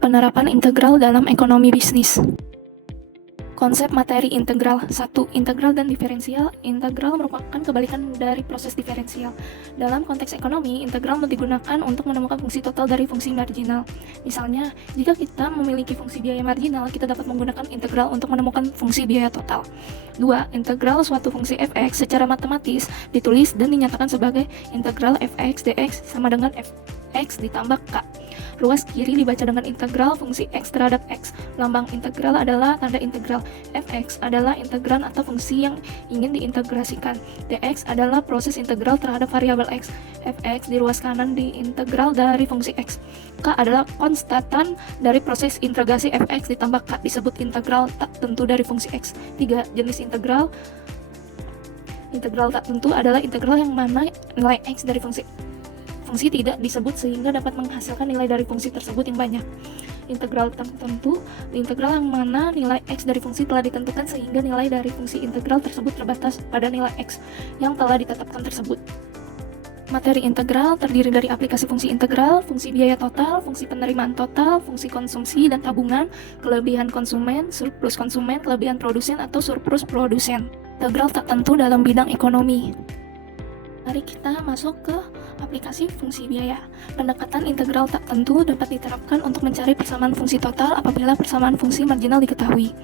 Penerapan integral dalam ekonomi bisnis. Konsep materi integral. 1. Integral dan diferensial. Integral merupakan kebalikan dari proses diferensial. Dalam konteks ekonomi, integral digunakan untuk menemukan fungsi total dari fungsi marginal. Misalnya, jika kita memiliki fungsi biaya marginal, kita dapat menggunakan integral untuk menemukan fungsi biaya total. 2. Integral suatu fungsi fx secara matematis ditulis dan dinyatakan sebagai integral fx dx sama dengan fx ditambah k. Ruas kiri dibaca dengan integral fungsi x terhadap x. Lambang integral adalah tanda integral. Fx adalah integran atau fungsi yang ingin diintegrasikan. Dx adalah proses integral terhadap variabel x. Fx di ruas kanan diintegral dari fungsi x. K adalah konstatan dari proses integrasi fx ditambah k, disebut integral tak tentu dari fungsi x. 3. Jenis integral. Integral tak tentu adalah integral yang mana nilai x dari fungsi tidak disebut sehingga dapat menghasilkan nilai dari fungsi tersebut yang banyak. Integral tertentu, integral yang mana nilai x dari fungsi telah ditentukan sehingga nilai dari fungsi integral tersebut terbatas pada nilai x yang telah ditetapkan tersebut. Materi integral terdiri dari aplikasi fungsi integral, fungsi biaya total, fungsi penerimaan total, fungsi konsumsi dan tabungan, kelebihan konsumen, surplus konsumen, kelebihan produsen atau surplus produsen. Integral tak tentu dalam bidang ekonomi. Mari kita masuk ke aplikasi fungsi biaya. Pendekatan integral tak tentu dapat diterapkan untuk mencari persamaan fungsi total apabila persamaan fungsi marginal diketahui.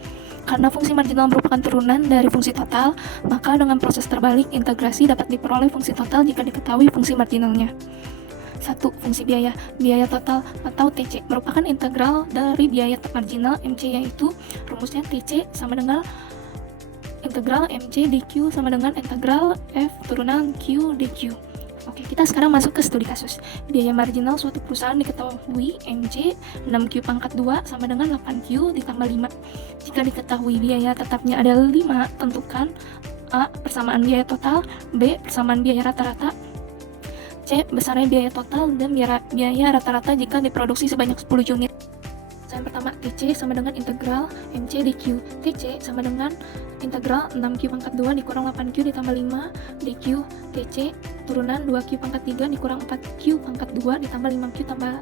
Karena fungsi marginal merupakan turunan dari fungsi total, maka dengan proses terbalik, integrasi dapat diperoleh fungsi total jika diketahui fungsi marginalnya. 1. Fungsi biaya. Biaya total atau TC merupakan integral dari biaya marginal MC, yaitu rumusnya TC sama dengan integral MC dQ sama dengan integral F turunan Q dQ. Oke, kita sekarang masuk ke studi kasus. Biaya marginal suatu perusahaan diketahui MC 6Q pangkat 2 sama dengan 8Q ditambah 5. Jika diketahui biaya tetapnya adalah 5, tentukan A. Persamaan biaya total, B. Persamaan biaya rata-rata, C. Besarnya biaya total dan biaya rata-rata jika diproduksi sebanyak 10 unit. Yang pertama, TC sama dengan integral MC dQ. TC sama dengan integral 6Q pangkat 2 dikurang 8Q ditambah 5 dQ. TC turunan 2Q pangkat 3 dikurang 4Q pangkat 2 ditambah 5Q tambah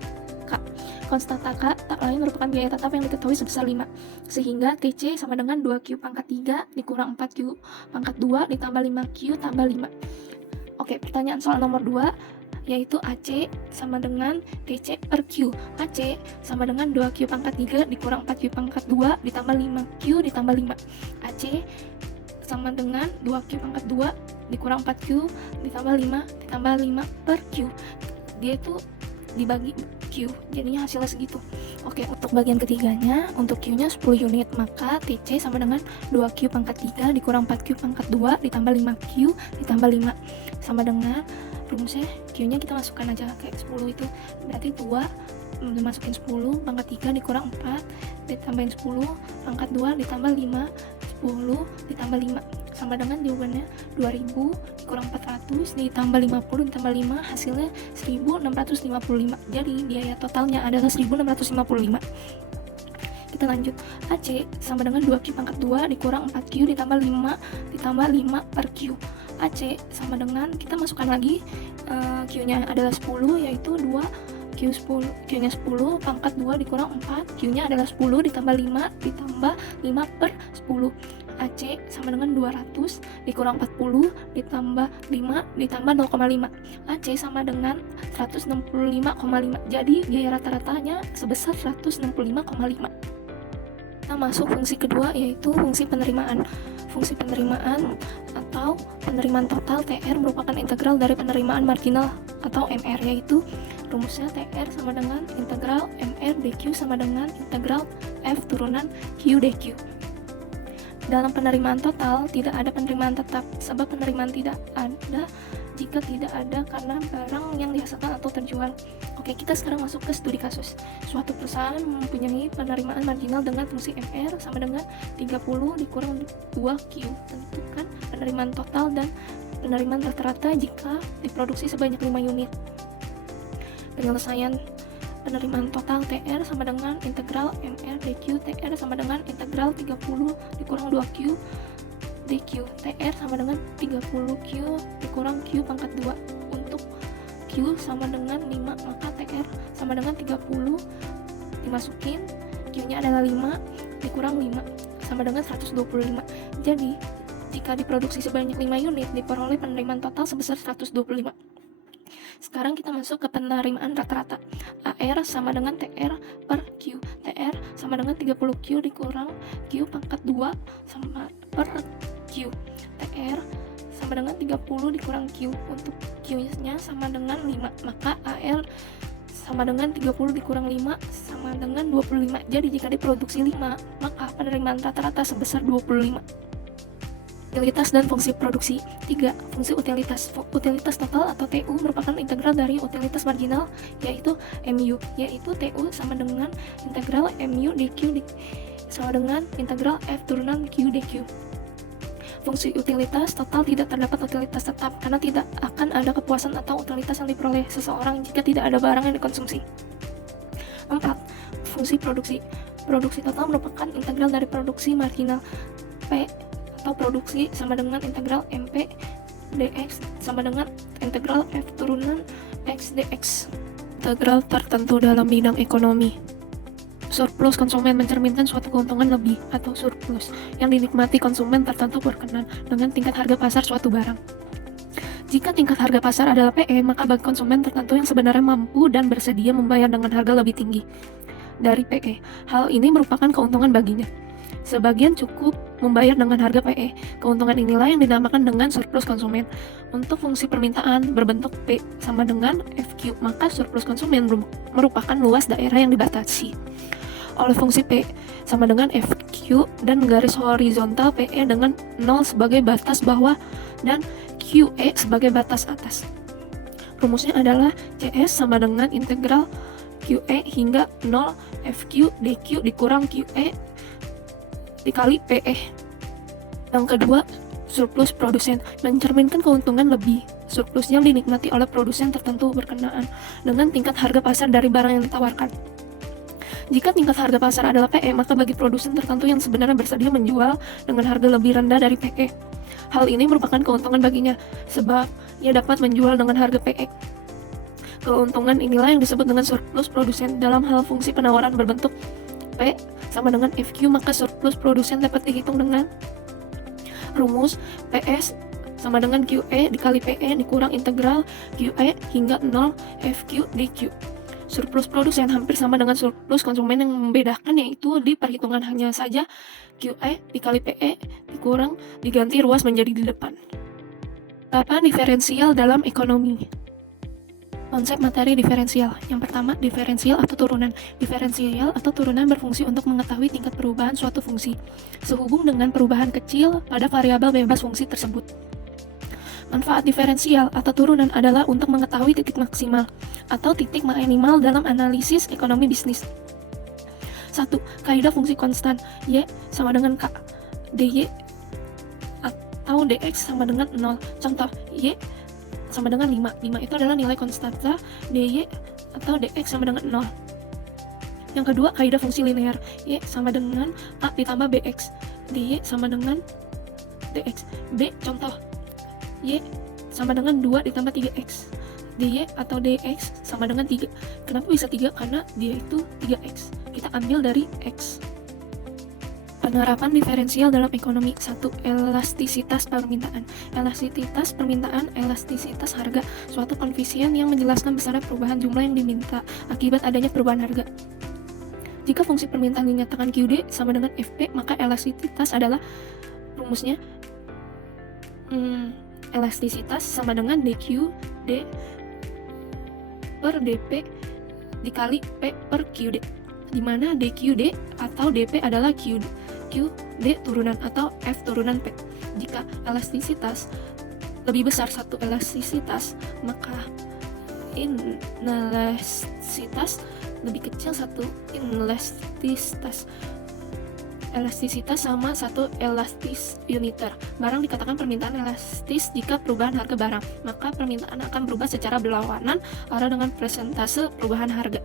K. Konstanta K tak lain merupakan biaya tetap yang diketahui sebesar 5. Sehingga TC sama dengan 2Q pangkat 3 dikurang 4Q pangkat 2 ditambah 5Q tambah 5. Oke, pertanyaan soal nomor 2 yaitu AC sama dengan TC per Q. AC sama dengan 2Q pangkat 3 dikurang 4Q pangkat 2 ditambah 5Q ditambah 5. AC sama dengan 2Q pangkat 2 dikurang 4Q ditambah 5 ditambah 5 per Q. Dia itu dibagi Q, jadinya hasilnya segitu. Oke, untuk bagian ketiganya, untuk Q-nya 10 unit, maka TC sama dengan 2Q pangkat 3 dikurang 4Q pangkat 2 ditambah 5Q ditambah 5 sama dengan rumusnya Q-nya kita masukkan aja kayak 10 itu, berarti 2 dimasukin 10 pangkat 3 dikurang 4 ditambahin 10 pangkat 2 ditambah 5 10 ditambah 5 sama dengan jawabannya 2000 dikurang 400 ditambah 50 ditambah 5 hasilnya 1655. Jadi biaya totalnya adalah 1655. Kita lanjut. AC sama dengan 2Q pangkat 2 dikurang 4Q ditambah 5 ditambah 5 per Q. AC sama dengan, kita masukkan lagi Q-nya adalah 10, yaitu 2 Q-nya 10 pangkat 2 dikurang 4, Q-nya adalah 10 ditambah 5 ditambah 5 per 10. AC sama dengan 200 dikurang 40 ditambah 5 ditambah 0,5. AC sama dengan 165,5. Jadi biaya rata-ratanya sebesar 165,5. Kita masuk fungsi kedua, yaitu fungsi penerimaan. Fungsi penerimaan atau penerimaan total TR merupakan integral dari penerimaan marginal atau MR, yaitu rumusnya TR sama dengan integral MR dQ sama dengan integral F turunan Q dQ. Dalam penerimaan total tidak ada penerimaan tetap, sebab penerimaan tidak ada jika tidak ada karena barang yang dihasilkan atau terjual. Oke, kita sekarang masuk ke studi kasus. Suatu perusahaan mempunyai penerimaan marginal dengan fungsi MR sama dengan 30 dikurang 2Q. Tentukan penerimaan total dan penerimaan rata-rata jika diproduksi sebanyak 5 unit. Penyelesaian penerimaan total TR sama dengan integral MR dQ. TR sama dengan integral 30 dikurang 2Q dQ. TR sama dengan 30Q dikurang Q pangkat 2. Untuk Q sama dengan 5, maka TR sama dengan 30 5 dimasukin, Q-nya adalah 5 dikurang 5 sama dengan 125. Jadi, jika diproduksi sebanyak 5 unit, diperoleh penerimaan total sebesar 125. Sekarang kita masuk ke penerimaan rata-rata. AR sama dengan TR per Q. TR sama dengan 30Q dikurang Q pangkat 2 sama per Q. TR sama dengan 30 dikurang Q. Untuk Q-nya sama dengan 5. Maka AR sama dengan 30 dikurang 5 sama dengan 25. Jadi jika diproduksi 5, maka penerimaan rata-rata sebesar 25. Utilitas dan fungsi produksi. 3. Fungsi utilitas. Utilitas total atau TU merupakan integral dari utilitas marginal, yaitu MU, yaitu TU sama dengan integral MU dQ sama dengan integral F turunan Q dQ. Fungsi utilitas total tidak terdapat utilitas tetap, karena tidak akan ada kepuasan atau utilitas yang diperoleh seseorang jika tidak ada barang yang dikonsumsi. 4. Fungsi produksi. Produksi total merupakan integral dari produksi marginal. P atau produksi sama dengan integral MP dx sama dengan integral F turunan X dx. Integral tertentu dalam bidang ekonomi. Surplus konsumen mencerminkan suatu keuntungan lebih atau surplus yang dinikmati konsumen tertentu berkenan dengan tingkat harga pasar suatu barang. Jika tingkat harga pasar adalah PE, maka bagi konsumen tertentu yang sebenarnya mampu dan bersedia membayar dengan harga lebih tinggi dari PE, hal ini merupakan keuntungan baginya. Sebagian cukup membayar dengan harga PE. Keuntungan inilah yang dinamakan dengan surplus konsumen. Untuk fungsi permintaan berbentuk P sama dengan FQ, maka surplus konsumen merupakan luas daerah yang dibatasi oleh fungsi P sama dengan FQ dan garis horizontal PE dengan 0 sebagai batas bawah dan QE sebagai batas atas. Rumusnya adalah CS sama dengan integral QE hingga 0 FQ dQ dikurang QE dikali PE. Yang kedua, surplus produsen mencerminkan keuntungan lebih. Surplus yang dinikmati oleh produsen tertentu berkenaan dengan tingkat harga pasar dari barang yang ditawarkan. Jika tingkat harga pasar adalah PE, maka bagi produsen tertentu yang sebenarnya bersedia menjual dengan harga lebih rendah dari PE. Hal ini merupakan keuntungan baginya, sebab ia dapat menjual dengan harga PE. Keuntungan inilah yang disebut dengan surplus produsen. Dalam hal fungsi penawaran berbentuk P sama dengan FQ, maka surplus produsen dapat dihitung dengan rumus PS sama dengan QE dikali PE dikurang integral QE hingga 0 FQ dQ. Surplus produsen hampir sama dengan surplus konsumen, yang membedakan yaitu di perhitungan hanya saja QE dikali PE dikurang diganti ruas menjadi di depan. Tahapan diferensial dalam ekonomi. Konsep materi diferensial. Yang pertama, diferensial atau turunan. Diferensial atau turunan berfungsi untuk mengetahui tingkat perubahan suatu fungsi sehubung dengan perubahan kecil pada variabel bebas fungsi tersebut. Manfaat diferensial atau turunan adalah untuk mengetahui titik maksimal atau titik minimal dalam analisis ekonomi bisnis. 1. Kaidah fungsi konstan Y sama dengan K dy atau dx sama dengan 0. Contoh, Y sama dengan 5. 5 itu adalah nilai konstanta dy atau dx sama dengan 0. Yang kedua, kaidah fungsi linear. Y sama dengan A ditambah bx. dy sama dengan dx. B, contoh. Y sama dengan 2 ditambah 3x. dy atau dx sama dengan 3. Kenapa bisa 3? Karena dia itu 3x. Kita ambil dari x. Penerapan diferensial dalam ekonomi. 1. Elastisitas permintaan. Elastisitas permintaan, elastisitas harga, suatu koefisien yang menjelaskan besarnya perubahan jumlah yang diminta akibat adanya perubahan harga. Jika fungsi permintaan dinyatakan QD sama dengan FP, maka elastisitas adalah rumusnya elastisitas sama dengan DQ D per DP dikali P per QD, di mana DQD atau DP adalah QD turunan atau F turunan P. Jika elastisitas lebih besar satu elastisitas, maka inelastisitas lebih kecil satu inelastisitas. Elastisitas sama satu elastis uniter. Barang dikatakan permintaan elastis jika perubahan harga barang, maka permintaan akan berubah secara berlawanan arah dengan persentase perubahan harga.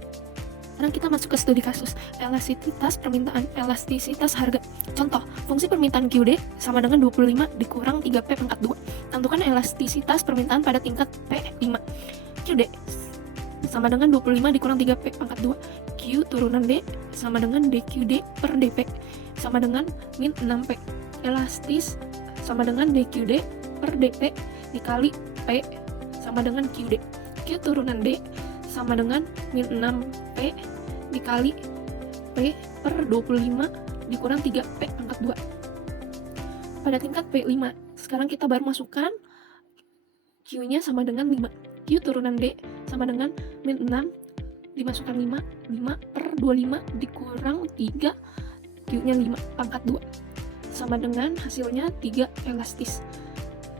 Sekarang kita masuk ke studi kasus. Elastisitas permintaan, elastisitas harga. Contoh, fungsi permintaan QD sama dengan 25 dikurang 3P pangkat 2. Tentukan elastisitas permintaan pada tingkat P5. QD sama dengan 25 dikurang 3P pangkat 2. Q turunan D sama dengan DQD per DP sama dengan min 6P. Elastis sama dengan DQD per DP dikali P sama dengan QD. Q turunan D sama dengan min 6P dikali P per 25 dikurang 3P pangkat 2. Pada tingkat P5, sekarang kita baru masukkan Q-nya sama dengan 5. Q turunan D sama dengan min 6 dimasukkan 5 per 25 dikurang 3, Q-nya 5 pangkat 2 sama dengan hasilnya 3 elastis.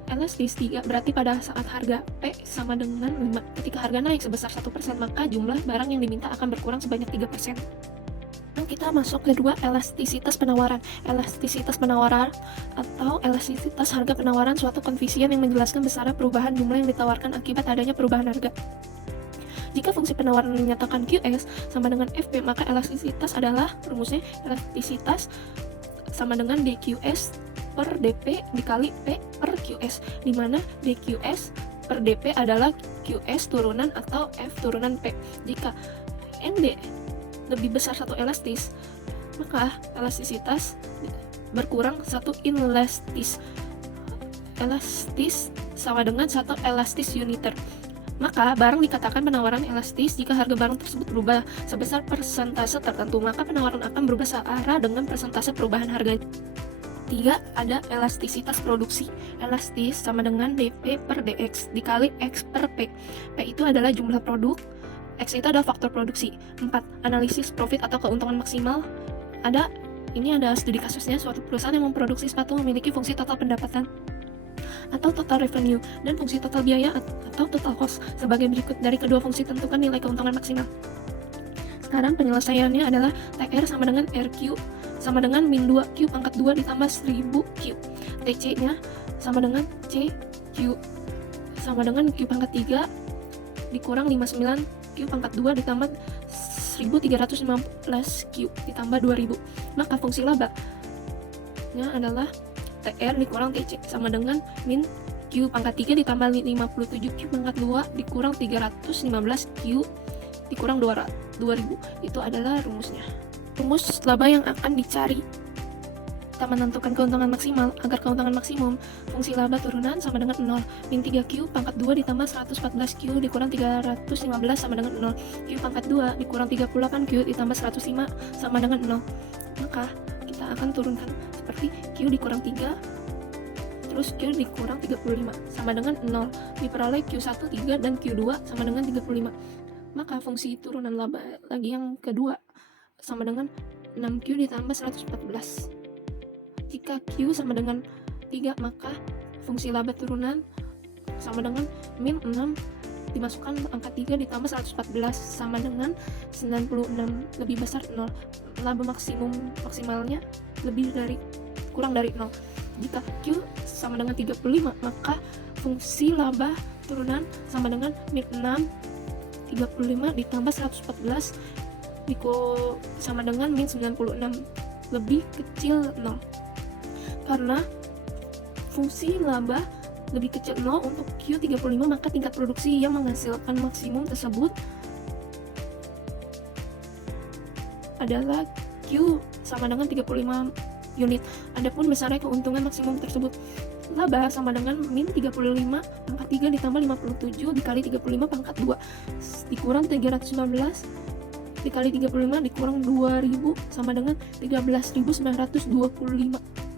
Elastis 3 berarti pada saat harga P sama dengan 5. Ketika harga naik sebesar 1%, maka jumlah barang yang diminta akan berkurang sebanyak 3%. Kita masuk kedua, elastisitas penawaran. Elastisitas penawaran atau elastisitas harga penawaran suatu koefisien yang menjelaskan besaran perubahan jumlah yang ditawarkan akibat adanya perubahan harga. Jika fungsi penawaran dinyatakan QS sama dengan FP, maka elastisitas adalah rumusnya elastisitas sama dengan DQS per DP dikali P per QS, di mana DQS per DP adalah QS turunan atau F turunan P. Jika ND lebih besar satu elastis, maka elastisitas berkurang satu inelastis. Elastis sama dengan satu elastis uniter. Maka barang dikatakan penawaran elastis jika harga barang tersebut berubah sebesar persentase tertentu, maka penawaran akan berubah searah dengan persentase perubahan harga. 3. Ada elastisitas produksi. Elastis sama dengan dP per dx dikali x per p. P itu adalah jumlah produk, X itu adalah faktor produksi. 4. Analisis profit atau keuntungan maksimal. Ini ada studi kasusnya, suatu perusahaan yang memproduksi sepatu memiliki fungsi total pendapatan atau total revenue dan fungsi total biaya atau total cost. Sebagai berikut, dari kedua fungsi tentukan nilai keuntungan maksimal. Sekarang penyelesaiannya adalah TR sama dengan RQ sama dengan min 2Q pangkat 2 ditambah 1000Q. TC nya sama dengan CQ sama dengan Q pangkat 3 dikurang 59 Q pangkat 2 ditambah 1315 Q ditambah 2000. Maka fungsi laba nya adalah TR dikurang TC sama dengan min Q pangkat 3 ditambah 57 Q pangkat 2 dikurang 315 Q dikurang 2000. Itu adalah rumusnya. Rumus laba yang akan dicari. Kita menentukan keuntungan maksimal. Agar keuntungan maksimum, fungsi laba turunan sama dengan 0. Min 3Q pangkat 2 ditambah 114Q dikurang 315 sama dengan 0. Q pangkat 2 dikurang 38Q ditambah 105 sama dengan 0. Maka kita akan turunkan seperti Q dikurang 3, terus Q dikurang 35 sama dengan 0. Diperoleh Q1 3 dan Q2 sama dengan 35. Maka fungsi turunan laba lagi yang kedua sama dengan 6Q ditambah 114. Jika Q sama dengan 3, maka fungsi laba turunan sama dengan min 6 dimasukkan angka 3 ditambah 114 sama dengan 96, lebih besar 0. Laba maksimalnya kurang dari 0. Jika Q sama dengan 35, maka fungsi laba turunan sama dengan min 6 35 ditambah 114 sama dengan min 96, lebih kecil 0. Karena fungsi laba lebih kecil 0 untuk Q35, maka tingkat produksi yang menghasilkan maksimum tersebut adalah Q sama dengan 35 unit. Adapun besarnya keuntungan maksimum tersebut, laba sama dengan min 35 pangkat 3 ditambah 57 dikali 35 pangkat 2 dikurang 315 dikali 35 dikurang 2000 sama dengan 13.925.